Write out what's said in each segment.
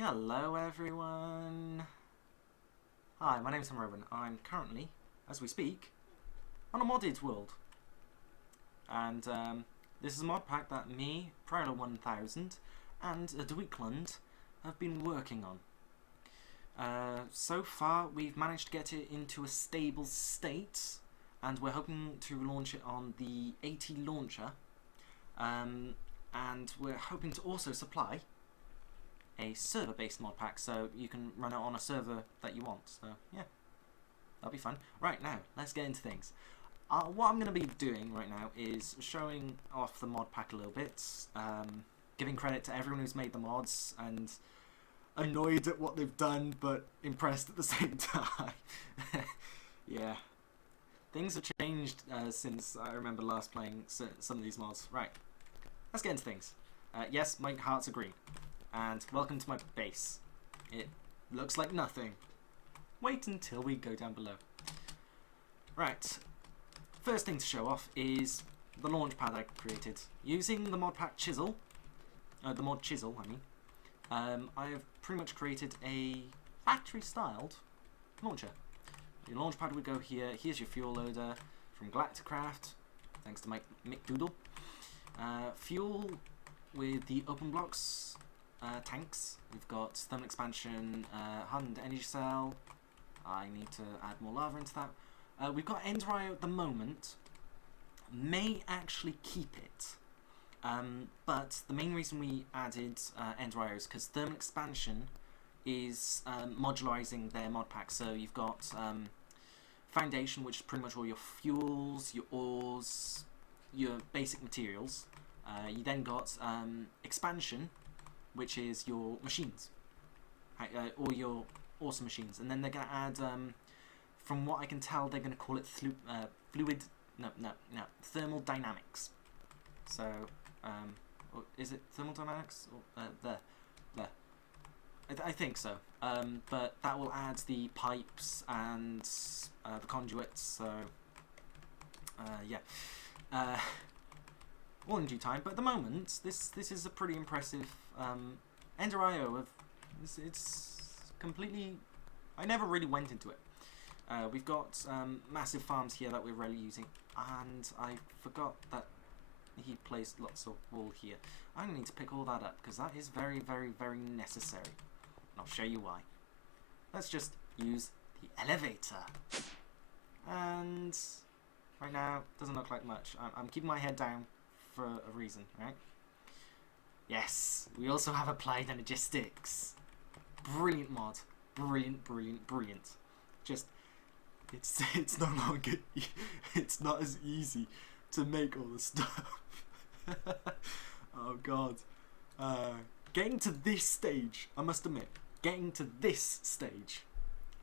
Hello everyone! Hi, my name's humroben. I'm currently, as we speak, on a modded world. And this is a mod pack that me, Prowler1000, and dweeklund have been working on. So far we've managed to get it into a stable state, and we're hoping to launch it on the AT launcher. And we're hoping to also supply a server-based mod pack, so you can run it on a server that you want. So yeah, that'll be fun. Right, now let's get into things. What I'm going to be doing right now is showing off the mod pack a little bit, giving credit to everyone who's made the mods, and annoyed at what they've done but impressed at the same time. Yeah, things have changed since I remember last playing some of these mods. Right, let's get into things. Yes, my hearts are green. And welcome to my base. It looks like nothing. Wait until we go down below. Right, first thing to show off is the launch pad I created. Using the Modpack chisel, the mod chisel, I mean, I have pretty much created a factory-styled launcher. Your launch pad would go here. Here's your fuel loader from Galacticraft, thanks to Mick Doodle. Fuel with the open blocks. Tanks. We've got thermal expansion, hardened energy cell. I need to add more lava into that. We've got Ender-IO at the moment. May actually keep it. But the main reason we added Ender-IO is because thermal expansion is modularizing their mod pack. So you've got foundation, which is pretty much all your fuels, your ores, your basic materials. You then got expansion, which is your machines, or your awesome machines, and then they're going to add, from what I can tell, they're going to call it thermal dynamics. So, is it thermal dynamics? Or, there. I think so. But that will add the pipes and the conduits. So, yeah. All in due time, but at the moment, this is a pretty impressive Ender-IO. It's completely. I never really went into it. We've got massive farms here that we're rarely using, and I forgot that he placed lots of wool here. I need to pick all that up because that is very, very, very necessary. And I'll show you why. Let's just use the elevator. And right now, doesn't look like much. I'm keeping my head down for a reason, right? Yes, we also have applied energistics. Brilliant mod. Brilliant, brilliant, brilliant. Just, it's no longer, it's not as easy to make all the stuff. Oh god. Getting to this stage, I must admit, getting to this stage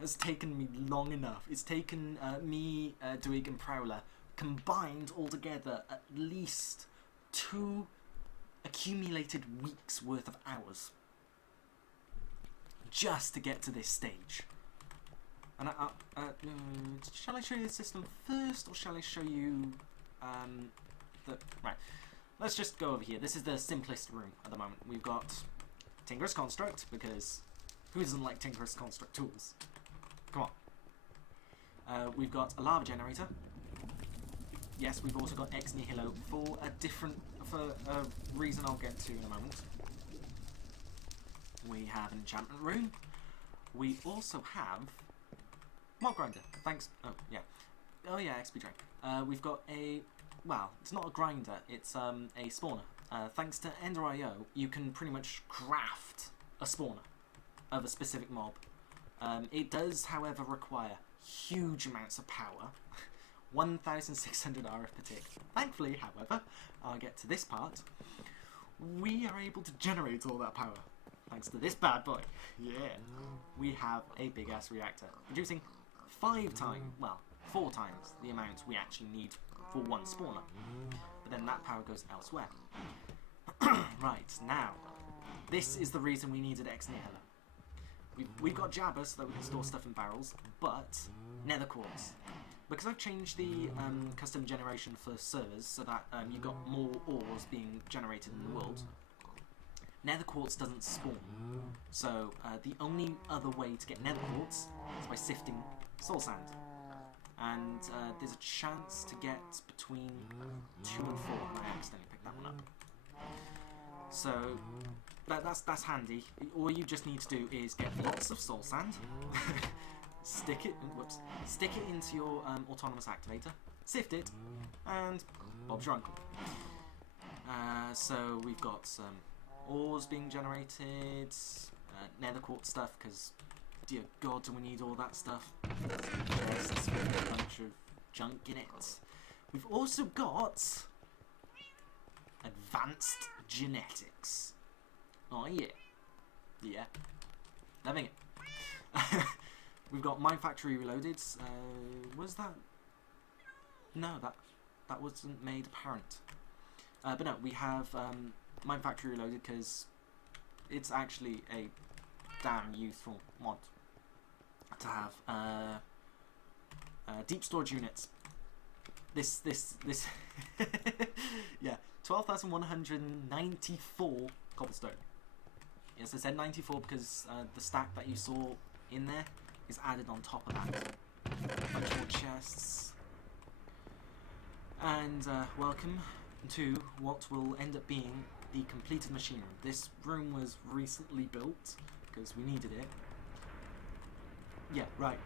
has taken me long enough. It's taken me, Dweek and Prowler combined all together at least 2 accumulated weeks worth of hours just to get to this stage. And shall I show you the system first, or shall I show you right, let's just go over here. This is the simplest room at the moment. We've got Tinker's Construct, because who doesn't like Tinker's Construct tools? Come on. We've got a lava generator. Yes, we've also got Ex-Nihilo for a reason I'll get to in a moment. We have an enchantment room. We also have mob grinder. Thanks. Oh yeah. Oh yeah. XP drink. We've got well, it's not a grinder. It's a spawner. Thanks to Ender-IO, you can pretty much craft a spawner of a specific mob. It does, however, require huge amounts of power. 1,600 RF per tick. Thankfully, however, I'll get to this part. We are able to generate all that power thanks to this bad boy. Yeah, we have a big ass reactor producing 4 times the amount we actually need for one spawner. But then that power goes elsewhere. Right, now, this is the reason we needed Ex-Nihilo. We've got Jabba so that we can store stuff in barrels, but nether quartz. Because I've changed the custom generation for servers so that you've got more ores being generated in the world, nether quartz doesn't spawn. So the only other way to get nether quartz is by sifting soul sand. And there's a chance to get between 2 and 4, and I accidentally picked that one up. So that's handy. All you just need to do is get lots of soul sand, stick it into your autonomous activator, sift it, and Bob's your uncle. So we've got some ores being generated, nether quartz stuff, because dear God, do we need all that stuff? There's a bunch of junk in it. We've also got advanced genetics. Oh yeah, yeah, loving it. We've got Mine Factory Reloaded. Was that? No, that wasn't made apparent. But no, we have Mine Factory Reloaded because it's actually a damn useful mod to have. Deep storage units. This yeah, 12,194 cobblestone. Yes, I said 94 because the stack that you saw in there is added on top of that. Bunch more chests. And welcome to what will end up being the completed machine room. This room was recently built because we needed it. Yeah, right.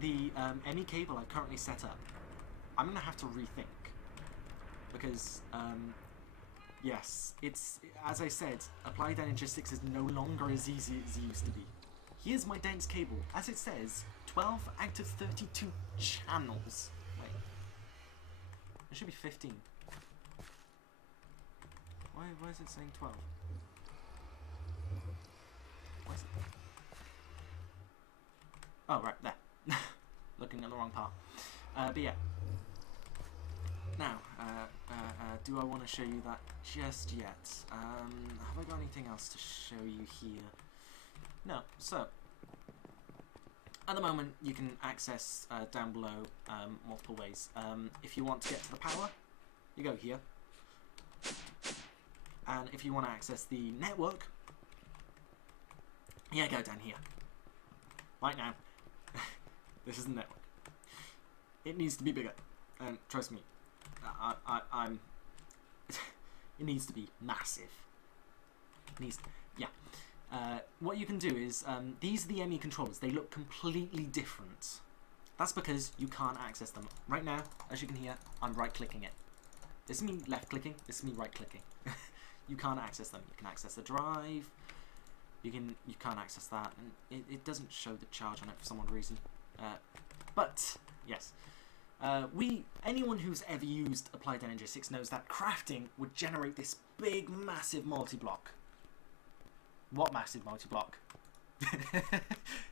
The ME cable I've currently set up, I'm going to have to rethink. Because, yes, it's, as I said, Applied Energistics is no longer as easy as it used to be. Here's my dense cable. As it says, 12 out of 32 channels. Wait. It should be 15. Why is it saying 12? Why is it? Oh, right, there. Looking at the wrong part. But yeah. Now, do I want to show you that just yet? Have I got anything else to show you here? No. So, at the moment, you can access down below multiple ways. If you want to get to the power, you go here. And if you want to access the network, yeah, go down here. Right now. This is the network. It needs to be bigger. And trust me, I'm... it needs to be massive. It needs... yeah. What you can do is, these are the ME controllers. They look completely different. That's because you can't access them. Right now, as you can hear, I'm right-clicking it. This is me left-clicking, this is me right-clicking. You can't access them. You can access the drive. You can't access that, and it doesn't show the charge on it for some odd reason. But yes, anyone who's ever used Applied Energistics knows that crafting would generate this big, massive multi-block. What massive multi-block?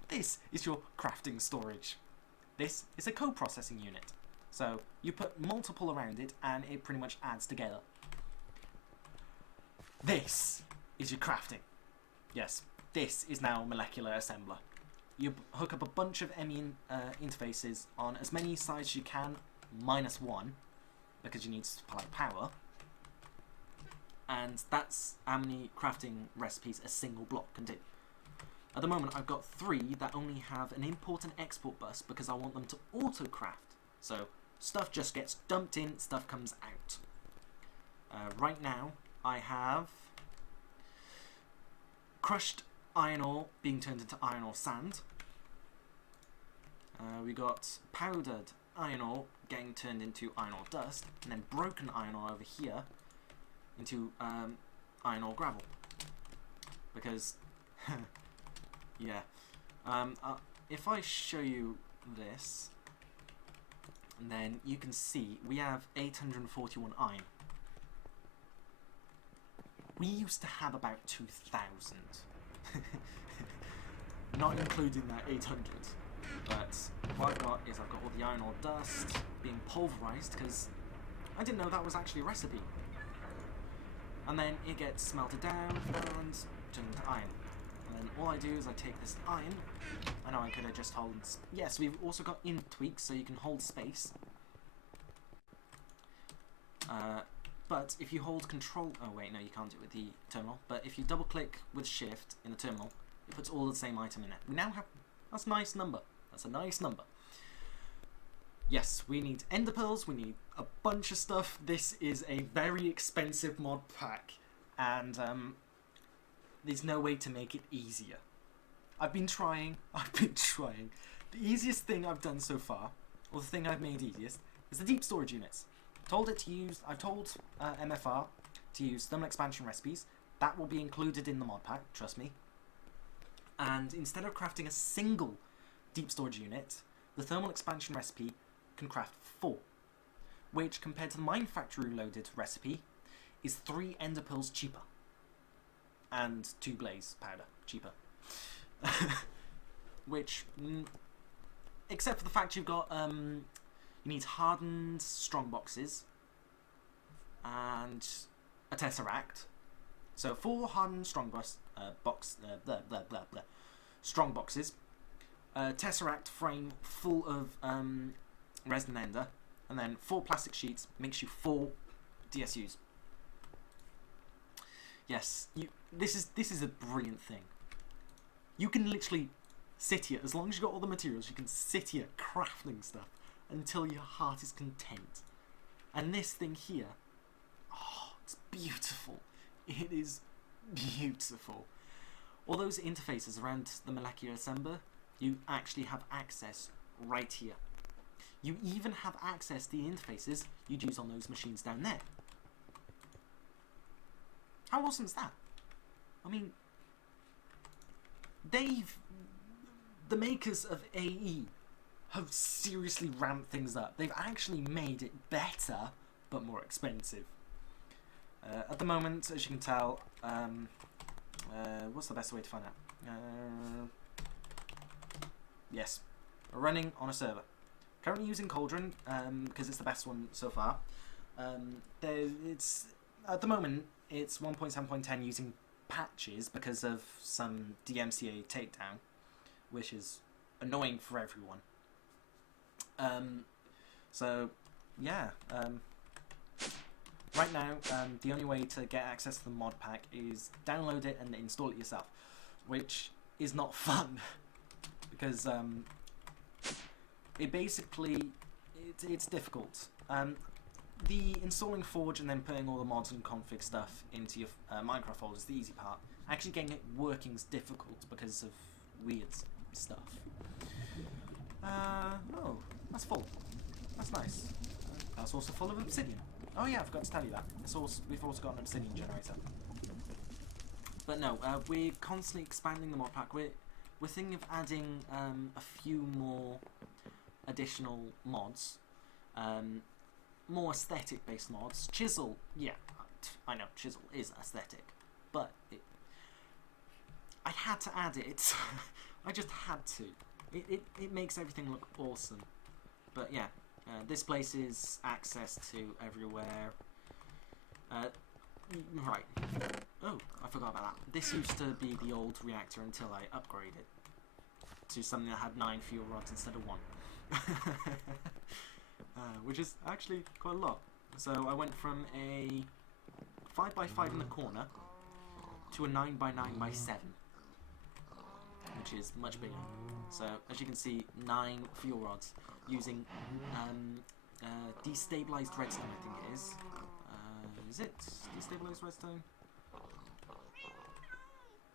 This is your crafting storage. This is a co-processing unit. So you put multiple around it, and it pretty much adds together. This is your crafting. Yes, this is now molecular assembler. You hook up a bunch of ME interfaces on as many sides as you can, -1, because you need to supply power. And that's how many crafting recipes a single block can do. At the moment, I've got 3 that only have an import and export bus because I want them to auto-craft. So stuff just gets dumped in, stuff comes out. Right now, I have crushed iron ore being turned into iron ore sand. We got powdered iron ore getting turned into iron ore dust, and then broken iron ore over here into iron ore gravel. Because, yeah. If I show you this, and then you can see we have 841 iron. We used to have about 2,000. Not including that 800. But what I've got is I've got all the iron ore dust being pulverized because I didn't know that was actually a recipe. And then it gets smelted down and turned into iron. And then all I do is I take this iron. I know I could have just held... yes, we've also got int tweaks so you can hold space. but if you hold control... Oh wait, no, you can't do it with the terminal. But if you double click with shift in the terminal, it puts all the same item in it. We now have... That's a nice number. That's a nice number. Yes, we need ender pearls, we need a bunch of stuff. This is a very expensive mod pack, and there's no way to make it easier. I've been trying. The easiest thing I've done so far, or the thing I've made easiest, is the deep storage units. I've told MFR to use thermal expansion recipes. That will be included in the mod pack, trust me. And instead of crafting a single deep storage unit, the thermal expansion recipe can craft 4, which compared to the Mine Factory Reloaded recipe is 3 ender pearls cheaper and 2 blaze powder cheaper. Which, except for the fact you've got you need hardened strong boxes and a tesseract. So 4 hardened strong strong boxes, a tesseract frame full of resin ender, and then 4 plastic sheets makes you 4 DSUs. Yes, this is a brilliant thing. You can literally sit here, as long as you've got all the materials, you can sit here crafting stuff until your heart is content. And this thing here, oh, it's beautiful. It is beautiful. All those interfaces around the molecular assembler, you actually have access right here. You even have access to the interfaces you'd use on those machines down there. How awesome is that? I mean, the makers of AE have seriously ramped things up. They've actually made it better, but more expensive. At the moment, as you can tell, what's the best way to find out? Yes, we're running on a server. Currently using Cauldron, because it's the best one so far. At the moment, it's 1.7.10 using patches because of some DMCA takedown, which is annoying for everyone. So, yeah. Right now, the only way to get access to the mod pack is download it and install it yourself, which is not fun because it's difficult. The installing Forge and then putting all the mods and config stuff into your Minecraft folder is the easy part. Actually getting it working is difficult because of weird stuff. Oh, that's full. That's nice. That's also full of obsidian. Oh yeah, I forgot to tell you that. We've also got an obsidian generator. But no, we're constantly expanding the mod pack. We're thinking of adding a few more additional mods. More aesthetic based mods. Chisel, yeah, I know, Chisel is aesthetic, but I had to add it. I just had to. It makes everything look awesome. But yeah, this place is access to everywhere. Right. Oh, I forgot about that. This used to be the old reactor until I upgraded to something that had 9 fuel rods instead of 1. Which is actually quite a lot. So I went from a 5x5 in the corner to a 9x9x7, which is much bigger. So as you can see, 9 fuel rods using destabilized redstone, I think it is. Is it destabilized redstone?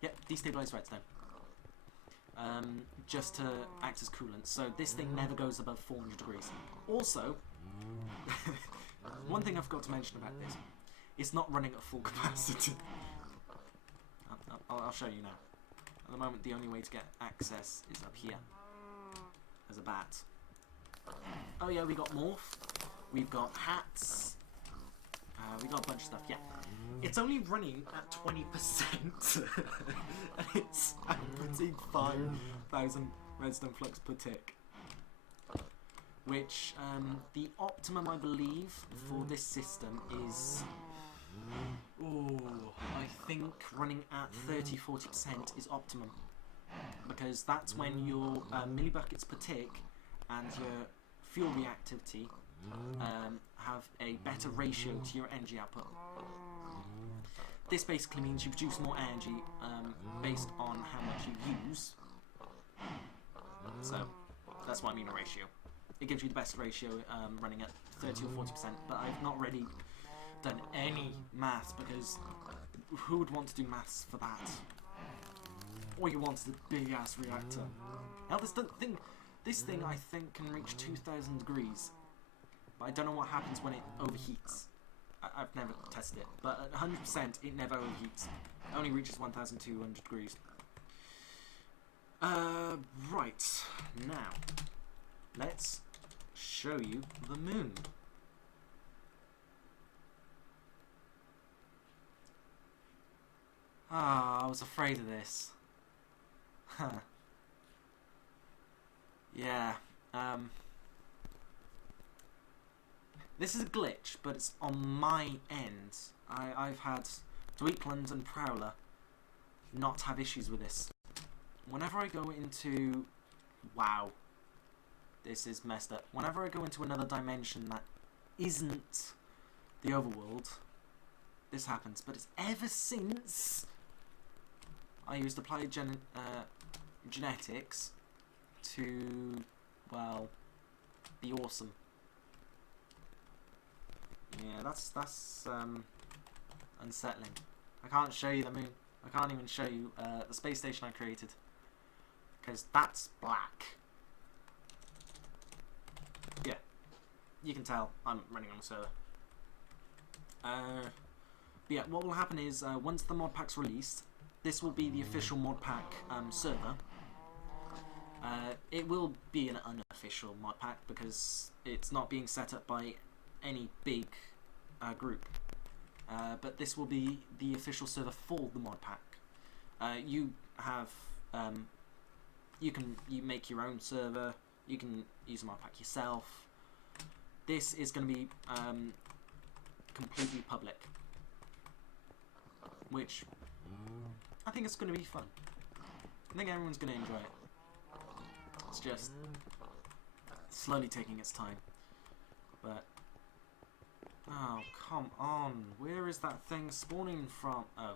Yep, destabilized redstone. Just to act as coolant. So this thing never goes above 400 degrees. Also, one thing I forgot to mention about this, it's not running at full capacity. I'll show you now. At the moment, the only way to get access is up here. As a bat. Oh yeah, we got morph. We've got hats. We got a bunch of stuff, yeah. It's only running at 20%. And it's outputting 5,000 redstone flux per tick. Which, the optimum, I believe, for this system is... I think running at 30-40% is optimum. Because that's when your millibuckets per tick and your fuel reactivity have a better ratio to your energy output. This basically means you produce more energy based on how much you use. So that's what I mean a ratio. It gives you the best ratio running at 30 or 40%, but I've not really done any maths because who would want to do maths for that? All you want is a big ass reactor. Now this thing I think can reach 2,000 degrees, but I don't know what happens when it overheats. I've never tested it, but at 100% it never overheats. It only reaches 1,200 degrees. Right, now let's show you the moon. Ah, I was afraid of this. Huh. Yeah, this is a glitch, but it's on my end. I've had Dweeklund and Prowler not have issues with this. Whenever I go into... Wow. This is messed up. Whenever I go into another dimension that isn't the overworld, this happens. But it's ever since I used applied genetics to, well, be awesome. Yeah, that's unsettling. I can't show you the moon. I can't even show you the space station I created, because that's black. Yeah, you can tell I'm running on a server. But yeah, what will happen is once the mod pack's released, this will be the official mod pack server. It will be an unofficial mod pack because it's not being set up by any big group. But this will be the official server for the mod pack. You have you make your own server. You can use a mod pack yourself. This is going to be completely public, which I think it's going to be fun. I think everyone's going to enjoy it. It's just slowly taking its time. But oh, come on. Where is that thing spawning from? Oh.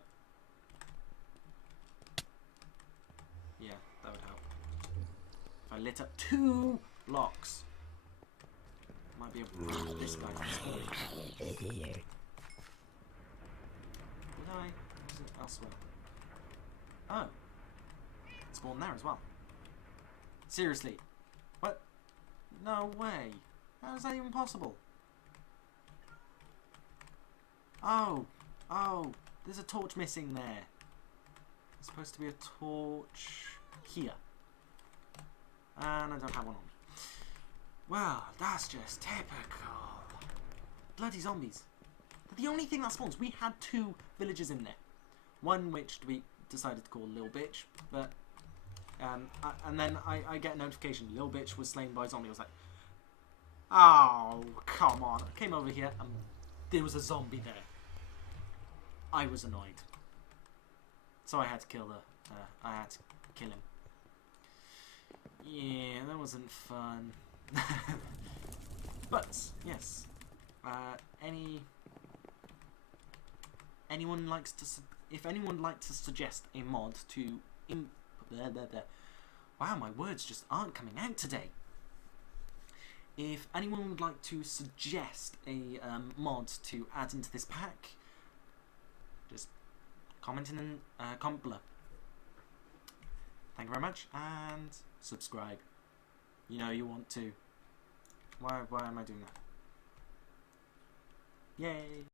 Yeah, that would help. If I lit up 2 blocks, might be able to find this guy from spawning. Did I? Was it elsewhere? Oh. It spawned there as well. Seriously. What? No way. How is that even possible? Oh, there's a torch missing there. There's supposed to be a torch here. And I don't have one on me. Well, that's just typical. Bloody zombies. They're the only thing that spawns. We had 2 villagers in there. One which we decided to call Lil Bitch, but and then I get a notification. Lil Bitch was slain by a zombie. I was like, oh, come on. I came over here and there was a zombie there. I was annoyed. So I had to kill I had to kill him. Yeah, that wasn't fun. But, yes. Anyone likes to... If anyone would like to suggest a mod to... Wow, my words just aren't coming out today. If anyone would like to suggest a mod to add into this pack, just comment in the comment below. Thank you very much, and subscribe. You know you want to. Why am I doing that? Yay!